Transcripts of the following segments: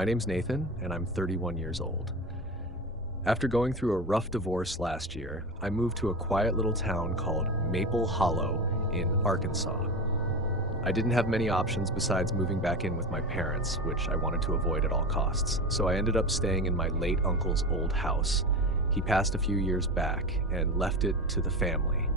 My name's Nathan, and I'm 31 years old. After going through a rough divorce last year, I moved to a quiet little town called Maple Hollow in Arkansas. I didn't have many options besides moving back in with my parents, which I wanted to avoid at all costs, so I ended up staying in my late uncle's old house. He passed a few years back and left it to the family.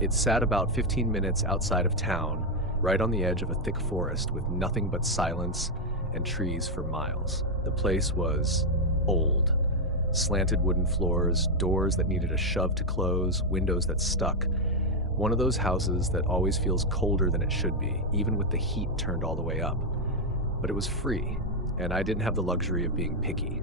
It sat about 15 minutes outside of town, right on the edge of a thick forest with nothing but silence and trees for miles. The place was old. Slanted wooden floors, doors that needed a shove to close, windows that stuck. One of those houses that always feels colder than it should be, even with the heat turned all the way up. But it was free, and I didn't have the luxury of being picky.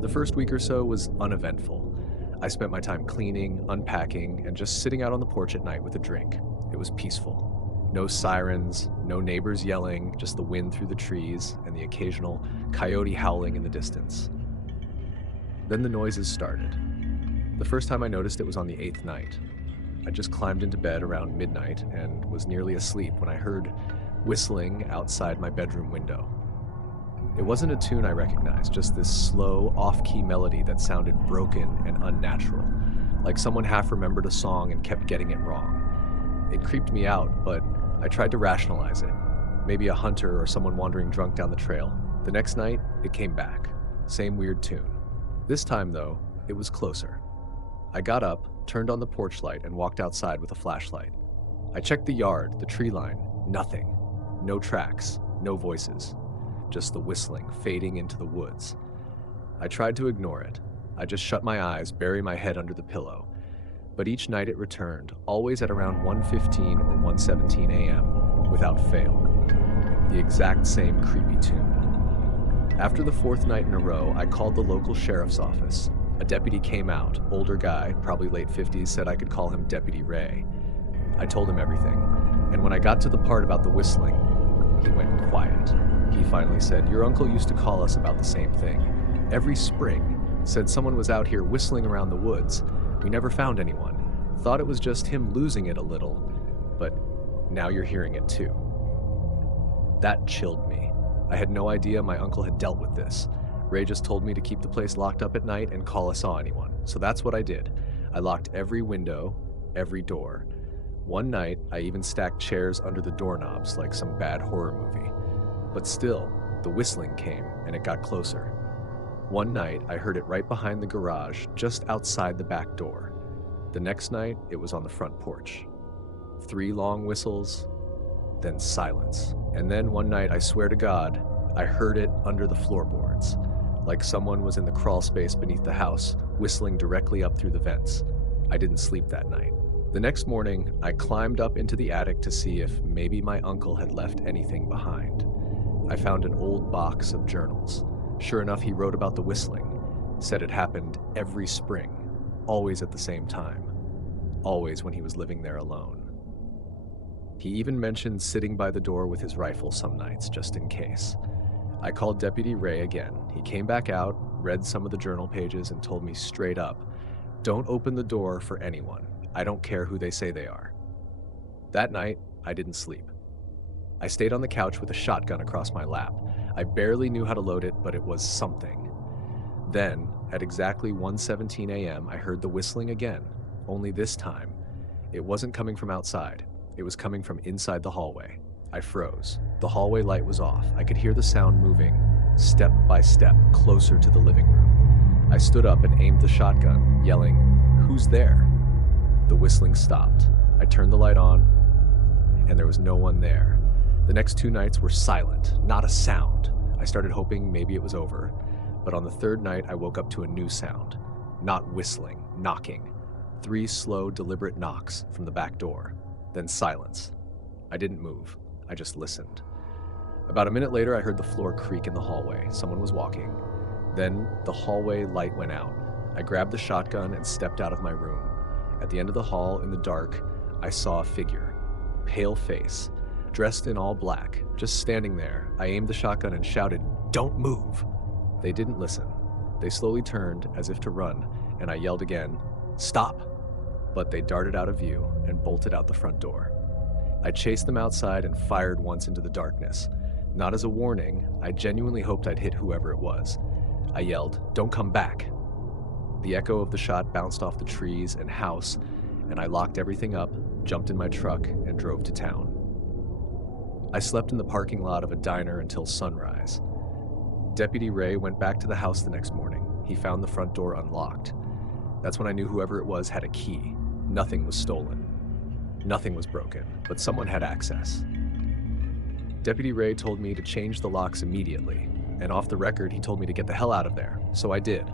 The first week or so was uneventful. I spent my time cleaning, unpacking, and just sitting out on the porch at night with a drink. It was peaceful. No sirens, no neighbors yelling, just the wind through the trees and the occasional coyote howling in the distance. Then the noises started. The first time I noticed it was on the 8th night. I just climbed into bed around midnight and was nearly asleep when I heard whistling outside my bedroom window. It wasn't a tune I recognized, just this slow, off-key melody that sounded broken and unnatural, like someone half remembered a song and kept getting it wrong. It creeped me out, but I tried to rationalize it. Maybe a hunter or someone wandering drunk down the trail. The next night, it came back. Same weird tune. This time, though, it was closer. I got up, turned on the porch light, and walked outside with a flashlight. I checked the yard, the tree line. Nothing. No tracks, no voices. Just the whistling fading into the woods. I tried to ignore it. I just shut my eyes, bury my head under the pillow. But each night it returned, always at around 1:15 or 1:17 a.m., without fail. The exact same creepy tune. After the fourth night in a row, I called the local sheriff's office. A deputy came out, older guy, probably late 50s, said I could call him Deputy Ray. I told him everything, and when I got to the part about the whistling, he went quiet. He finally said, "Your uncle used to call us about the same thing. Every spring, said someone was out here whistling around the woods. We never found anyone. Thought it was just him losing it a little, but now you're hearing it too." That chilled me. I had no idea my uncle had dealt with this. Ray just told me to keep the place locked up at night and call I saw anyone. So that's what I did. I locked every window, every door. One night, I even stacked chairs under the doorknobs like some bad horror movie. But still, the whistling came and it got closer. One night, I heard it right behind the garage, just outside the back door. The next night, it was on the front porch. 3 long whistles, then silence. And then one night, I swear to God, I heard it under the floorboards, like someone was in the crawl space beneath the house, whistling directly up through the vents. I didn't sleep that night. The next morning, I climbed up into the attic to see if maybe my uncle had left anything behind. I found an old box of journals. Sure enough, he wrote about the whistling, said it happened every spring, always at the same time, always when he was living there alone. He even mentioned sitting by the door with his rifle some nights, just in case. I called Deputy Ray again. He came back out, read some of the journal pages, and told me straight up, "Don't open the door for anyone. I don't care who they say they are." That night, I didn't sleep. I stayed on the couch with a shotgun across my lap. I barely knew how to load it, but it was something. Then, at exactly 1:17 a.m., I heard the whistling again, only this time, it wasn't coming from outside. It was coming from inside the hallway. I froze. The hallway light was off. I could hear the sound moving, step by step, closer to the living room. I stood up and aimed the shotgun, yelling, "Who's there?" The whistling stopped. I turned the light on, and there was no one there. The next 2 nights were silent, not a sound. I started hoping maybe it was over, but on the 3rd night I woke up to a new sound. Not whistling, knocking. 3 slow, deliberate knocks from the back door. Then silence. I didn't move. I just listened. About a minute later, I heard the floor creak in the hallway. Someone was walking. Then the hallway light went out. I grabbed the shotgun and stepped out of my room. At the end of the hall, in the dark, I saw a figure. Pale face, dressed in all black, just standing there. I aimed the shotgun and shouted, "Don't move!" They didn't listen. They slowly turned as if to run, and I yelled again, "Stop!" But they darted out of view and bolted out the front door. I chased them outside and fired once into the darkness. Not as a warning, I genuinely hoped I'd hit whoever it was. I yelled, "Don't come back!" The echo of the shot bounced off the trees and house, and I locked everything up, jumped in my truck, and drove to town. I slept in the parking lot of a diner until sunrise. Deputy Ray went back to the house the next morning. He found the front door unlocked. That's when I knew whoever it was had a key. Nothing was stolen. Nothing was broken, but someone had access. Deputy Ray told me to change the locks immediately, and off the record, he told me to get the hell out of there, so I did.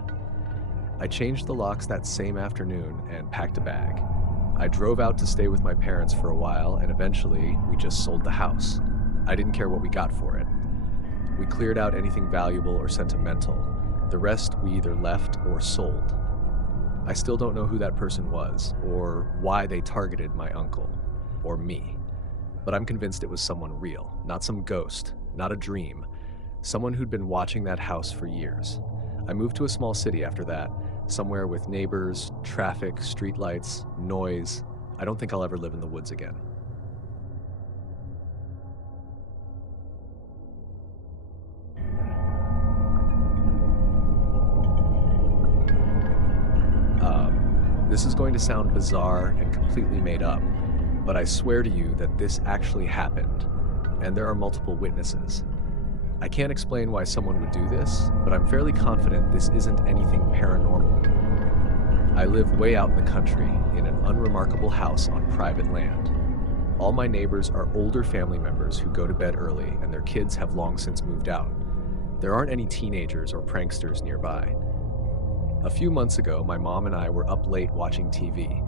I changed the locks that same afternoon and packed a bag. I drove out to stay with my parents for a while, and eventually, we just sold the house. I didn't care what we got for it. We cleared out anything valuable or sentimental. The rest we either left or sold. I still don't know who that person was, or why they targeted my uncle, or me. But I'm convinced it was someone real, not some ghost, not a dream. Someone who'd been watching that house for years. I moved to a small city after that, somewhere with neighbors, traffic, streetlights, noise. I don't think I'll ever live in the woods again. This is going to sound bizarre and completely made up, but I swear to you that this actually happened, and there are multiple witnesses. I can't explain why someone would do this, but I'm fairly confident this isn't anything paranormal. I live way out in the country, in an unremarkable house on private land. All my neighbors are older family members who go to bed early, and their kids have long since moved out. There aren't any teenagers or pranksters nearby. A few months ago, my mom and I were up late watching TV.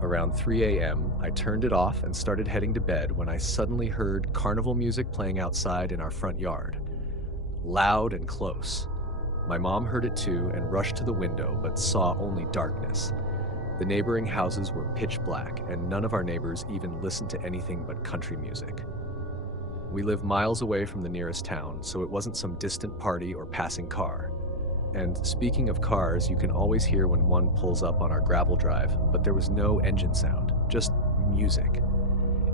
Around 3 a.m., I turned it off and started heading to bed when I suddenly heard carnival music playing outside in our front yard. Loud and close. My mom heard it too and rushed to the window, but saw only darkness. The neighboring houses were pitch black, and none of our neighbors even listened to anything but country music. We live miles away from the nearest town, so it wasn't some distant party or passing car. And speaking of cars, you can always hear when one pulls up on our gravel drive, but there was no engine sound, just music.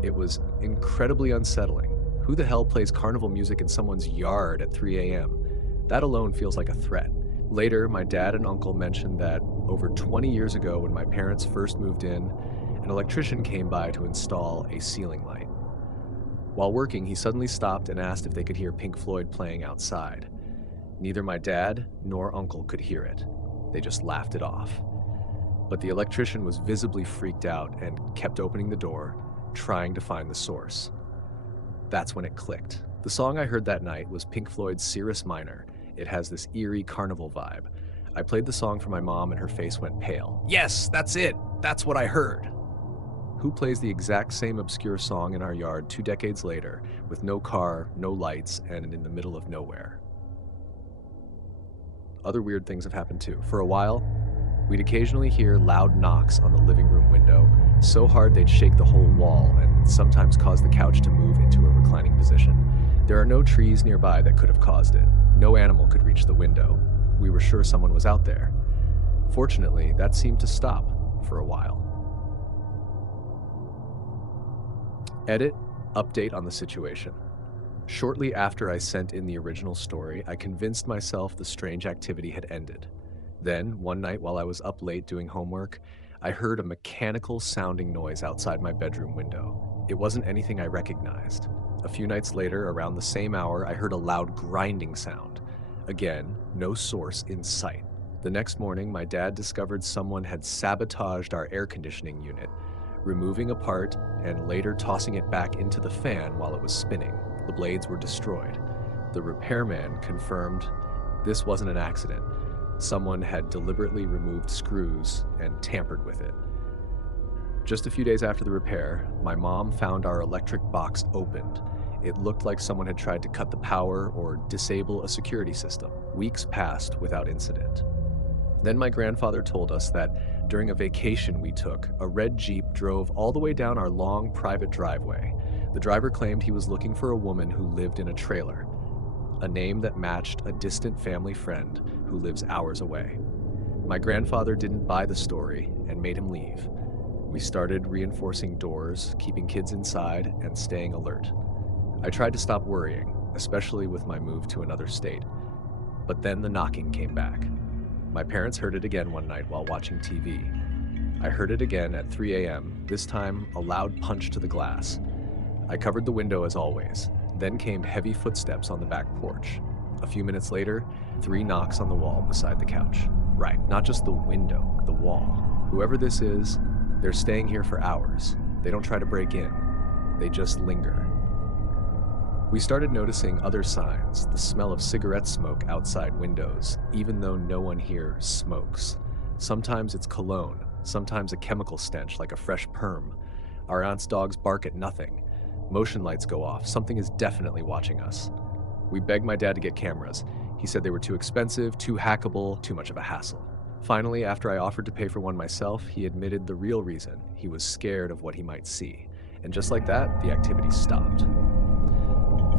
It was incredibly unsettling. Who the hell plays carnival music in someone's yard at 3 a.m.? That alone feels like a threat. Later, my dad and uncle mentioned that over 20 years ago, when my parents first moved in, an electrician came by to install a ceiling light. While working, he suddenly stopped and asked if they could hear Pink Floyd playing outside. Neither my dad nor uncle could hear it. They just laughed it off. But the electrician was visibly freaked out and kept opening the door, trying to find the source. That's when it clicked. The song I heard that night was Pink Floyd's Cirrus Minor. It has this eerie carnival vibe. I played the song for my mom and her face went pale. Yes, that's it! That's what I heard! Who plays the exact same obscure song in our yard 2 decades later, with no car, no lights, and in the middle of nowhere? Other weird things have happened too. For a while, we'd occasionally hear loud knocks on the living room window, so hard they'd shake the whole wall and sometimes cause the couch to move into a reclining position. There are no trees nearby that could have caused it. No animal could reach the window. We were sure someone was out there. Fortunately, that seemed to stop for a while. Edit, update on the situation. Shortly after I sent in the original story, I convinced myself the strange activity had ended. Then, one night while I was up late doing homework, I heard a mechanical sounding noise outside my bedroom window. It wasn't anything I recognized. A few nights later, around the same hour, I heard a loud grinding sound. Again, no source in sight. The next morning, my dad discovered someone had sabotaged our air conditioning unit, removing a part and later tossing it back into the fan while it was spinning. The blades were destroyed. The repairman confirmed this wasn't an accident. Someone had deliberately removed screws and tampered with it. Just a few days after the repair, my mom found our electric box opened. It looked like someone had tried to cut the power or disable a security system. Weeks passed without incident. Then my grandfather told us that during a vacation we took, a red Jeep drove all the way down our long private driveway. The driver claimed he was looking for a woman who lived in a trailer, a name that matched a distant family friend who lives hours away. My grandfather didn't buy the story and made him leave. We started reinforcing doors, keeping kids inside, and staying alert. I tried to stop worrying, especially with my move to another state. But then the knocking came back. My parents heard it again one night while watching TV. I heard it again at 3 a.m., this time a loud punch to the glass. I covered the window as always. Then came heavy footsteps on the back porch. A few minutes later, 3 knocks on the wall beside the couch. Right, not just the window, the wall. Whoever this is, they're staying here for hours. They don't try to break in. They just linger. We started noticing other signs, the smell of cigarette smoke outside windows, even though no one here smokes. Sometimes it's cologne, sometimes a chemical stench like a fresh perm. Our aunt's dogs bark at nothing. Motion lights go off. Something is definitely watching us. We begged my dad to get cameras. He said they were too expensive, too hackable, too much of a hassle. Finally, after I offered to pay for one myself, he admitted the real reason. He was scared of what he might see. And just like that, the activity stopped.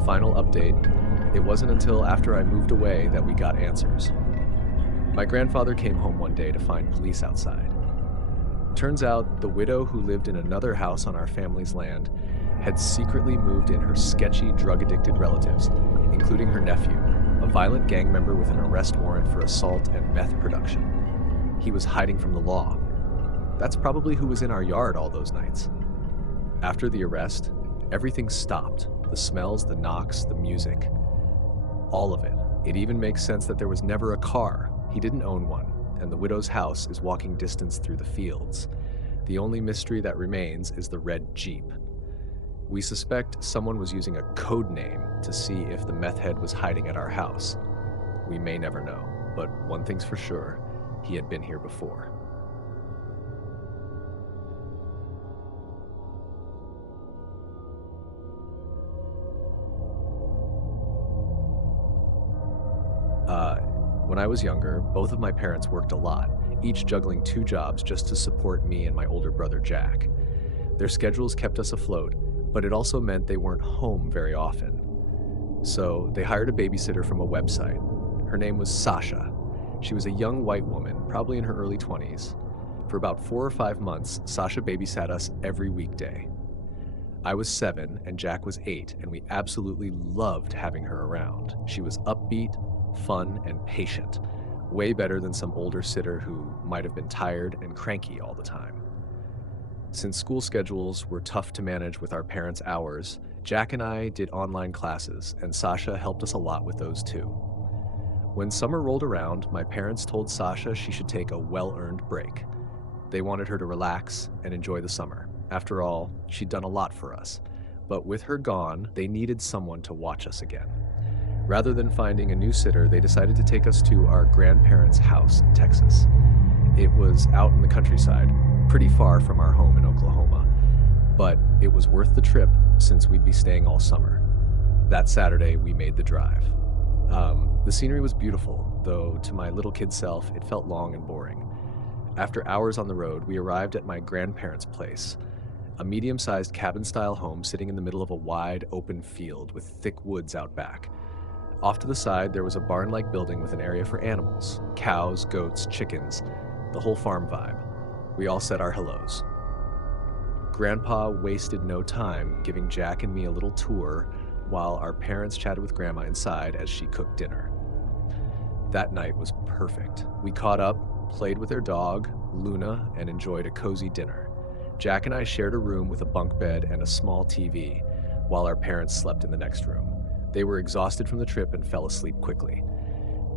Final update, it wasn't until after I moved away that we got answers. My grandfather came home one day to find police outside. Turns out the widow who lived in another house on our family's land had secretly moved in her sketchy drug-addicted relatives, including her nephew, a violent gang member with an arrest warrant for assault and meth production. He was hiding from the law. That's probably who was in our yard all those nights. After the arrest, everything stopped. The smells, the knocks, the music. All of it. It even makes sense that there was never a car. He didn't own one, and the widow's house is walking distance through the fields. The only mystery that remains is the red Jeep. We suspect someone was using a code name to see if the meth head was hiding at our house. We may never know, but one thing's for sure, he had been here before. When I was younger, both of my parents worked a lot, each juggling 2 jobs just to support me and my older brother Jack. Their schedules kept us afloat, but it also meant they weren't home very often. So they hired a babysitter from a website. Her name was Sasha. She was a young white woman, probably in her early 20s. For about 4 or 5 months, Sasha babysat us every weekday. I was 7 and Jack was 8, and we absolutely loved having her around. She was upbeat, fun, and patient. Way better than some older sitter who might have been tired and cranky all the time. Since school schedules were tough to manage with our parents' hours, Jack and I did online classes, and Sasha helped us a lot with those too. When summer rolled around, my parents told Sasha she should take a well-earned break. They wanted her to relax and enjoy the summer. After all, she'd done a lot for us. But with her gone, they needed someone to watch us again. Rather than finding a new sitter, they decided to take us to our grandparents' house in Texas. It was out in the countryside, pretty far from our home in Oklahoma, but it was worth the trip since we'd be staying all summer. That Saturday, we made the drive. The scenery was beautiful, though to my little kid self, it felt long and boring. After hours on the road, we arrived at my grandparents' place, a medium-sized cabin-style home sitting in the middle of a wide, open field with thick woods out back. Off to the side, there was a barn-like building with an area for animals, cows, goats, chickens, the whole farm vibe. We all said our hellos. Grandpa wasted no time giving Jack and me a little tour while our parents chatted with Grandma inside as she cooked dinner. That night was perfect. We caught up, played with their dog, Luna, and enjoyed a cozy dinner. Jack and I shared a room with a bunk bed and a small TV, while our parents slept in the next room. They were exhausted from the trip and fell asleep quickly.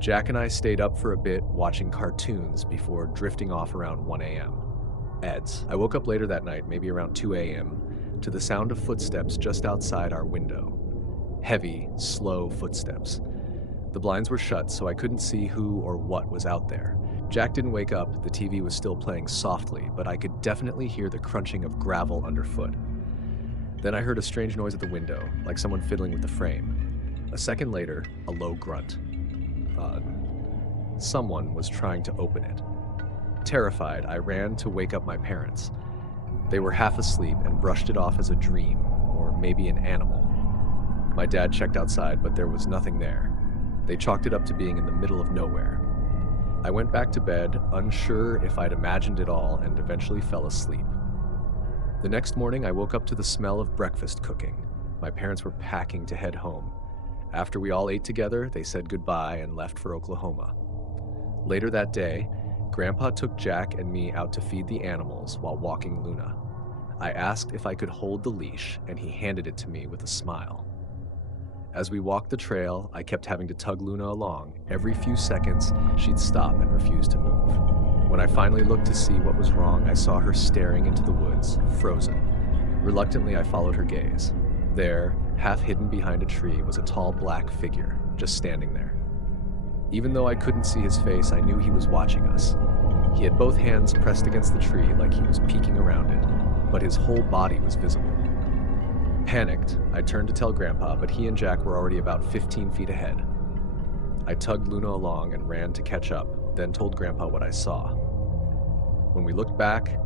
Jack and I stayed up for a bit watching cartoons before drifting off around 1 a.m. Eds. I woke up later that night, maybe around 2 a.m., to the sound of footsteps just outside our window. Heavy, slow footsteps. The blinds were shut, so I couldn't see who or what was out there. Jack didn't wake up, the TV was still playing softly, but I could definitely hear the crunching of gravel underfoot. Then I heard a strange noise at the window, like someone fiddling with the frame. A second later, a low grunt. Someone was trying to open it. Terrified, I ran to wake up my parents. They were half asleep and brushed it off as a dream, or maybe an animal. My dad checked outside, but there was nothing there. They chalked it up to being in the middle of nowhere. I went back to bed, unsure if I'd imagined it all, and eventually fell asleep. The next morning, I woke up to the smell of breakfast cooking. My parents were packing to head home. After we all ate together, they said goodbye and left for Oklahoma. Later that day, Grandpa took Jack and me out to feed the animals while walking Luna. I asked if I could hold the leash, and he handed it to me with a smile. As we walked the trail, I kept having to tug Luna along. Every few seconds, she'd stop and refuse to move. When I finally looked to see what was wrong, I saw her staring into the woods, frozen. Reluctantly, I followed her gaze. There, half hidden behind a tree, was a tall black figure, just standing there. Even though I couldn't see his face, I knew he was watching us. He had both hands pressed against the tree like he was peeking around it, but his whole body was visible. Panicked, I turned to tell Grandpa, but he and Jack were already about 15 feet ahead. I tugged Luna along and ran to catch up, then told Grandpa what I saw. When we looked back,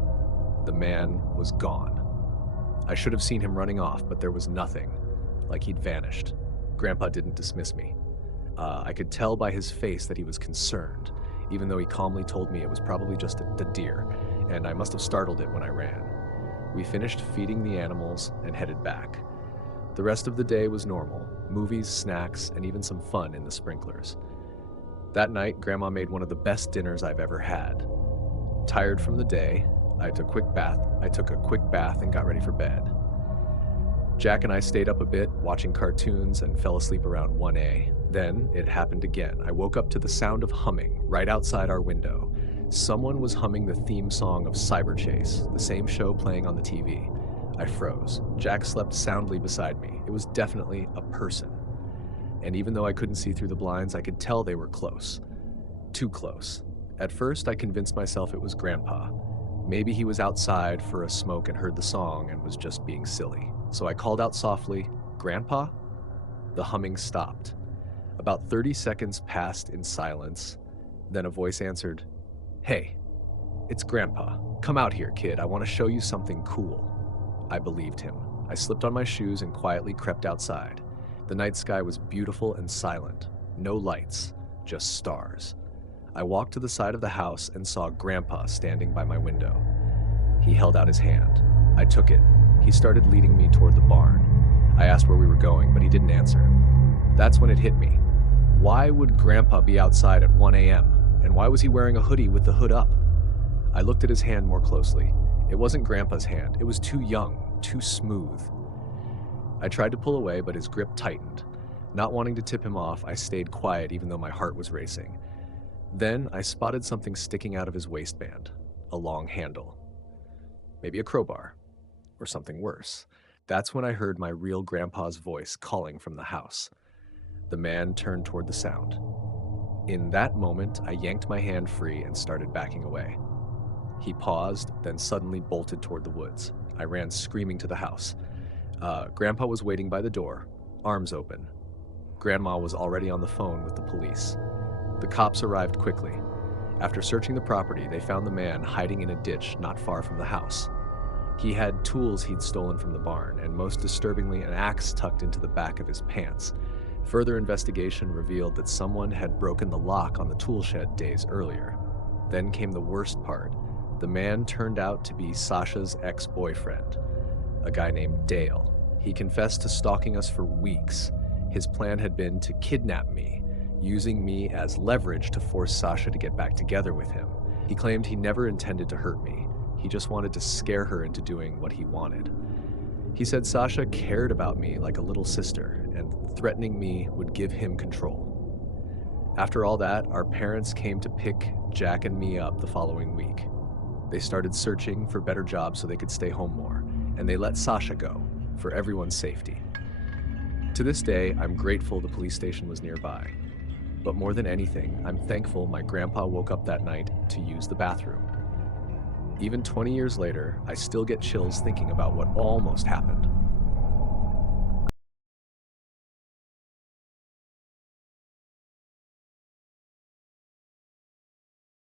the man was gone. I should have seen him running off, but there was nothing, like he'd vanished. Grandpa didn't dismiss me. I could tell by his face that he was concerned, even though he calmly told me it was probably just a deer, and I must have startled it when I ran. We finished feeding the animals and headed back. The rest of the day was normal: movies, snacks, and even some fun in the sprinklers. That night, Grandma made one of the best dinners I've ever had. Tired from the day, I took a quick bath and got ready for bed. Jack and I stayed up a bit, watching cartoons, and fell asleep around 1 a.m. Then it happened again. I woke up to the sound of humming right outside our window. Someone was humming the theme song of Cyber Chase, the same show playing on the TV. I froze. Jack slept soundly beside me. It was definitely a person. And even though I couldn't see through the blinds, I could tell they were close. Too close. At first, I convinced myself it was Grandpa. Maybe he was outside for a smoke and heard the song and was just being silly. So I called out softly, "Grandpa?" The humming stopped. About 30 seconds passed in silence. Then a voice answered, "Hey, it's Grandpa. Come out here, kid. I want to show you something cool." I believed him. I slipped on my shoes and quietly crept outside. The night sky was beautiful and silent. No lights, just stars. I walked to the side of the house and saw Grandpa standing by my window. He held out his hand. I took it. He started leading me toward the barn. I asked where we were going, but he didn't answer. That's when it hit me. Why would Grandpa be outside at 1 a.m.? And why was he wearing a hoodie with the hood up? I looked at his hand more closely. It wasn't Grandpa's hand. It was too young, too smooth. I tried to pull away, but his grip tightened. Not wanting to tip him off, I stayed quiet even though my heart was racing. Then I spotted something sticking out of his waistband, a long handle. Maybe a crowbar, or something worse. That's when I heard my real Grandpa's voice calling from the house. The man turned toward the sound. In that moment, I yanked my hand free and started backing away. He paused, then suddenly bolted toward the woods. I ran screaming to the house. Grandpa was waiting by the door, arms open. Grandma was already on the phone with the police. The cops arrived quickly. After searching the property, they found the man hiding in a ditch not far from the house. He had tools he'd stolen from the barn, and most disturbingly, an axe tucked into the back of his pants. Further investigation revealed that someone had broken the lock on the tool shed days earlier. Then came the worst part. The man turned out to be Sasha's ex-boyfriend, a guy named Dale. He confessed to stalking us for weeks. His plan had been to kidnap me, using me as leverage to force Sasha to get back together with him. He claimed he never intended to hurt me. He just wanted to scare her into doing what he wanted. He said Sasha cared about me like a little sister, and threatening me would give him control. After all that, our parents came to pick Jack and me up the following week. They started searching for better jobs so they could stay home more, and they let Sasha go, for everyone's safety. To this day, I'm grateful the police station was nearby. But more than anything, I'm thankful my grandpa woke up that night to use the bathroom. Even 20 years later, I still get chills thinking about what almost happened.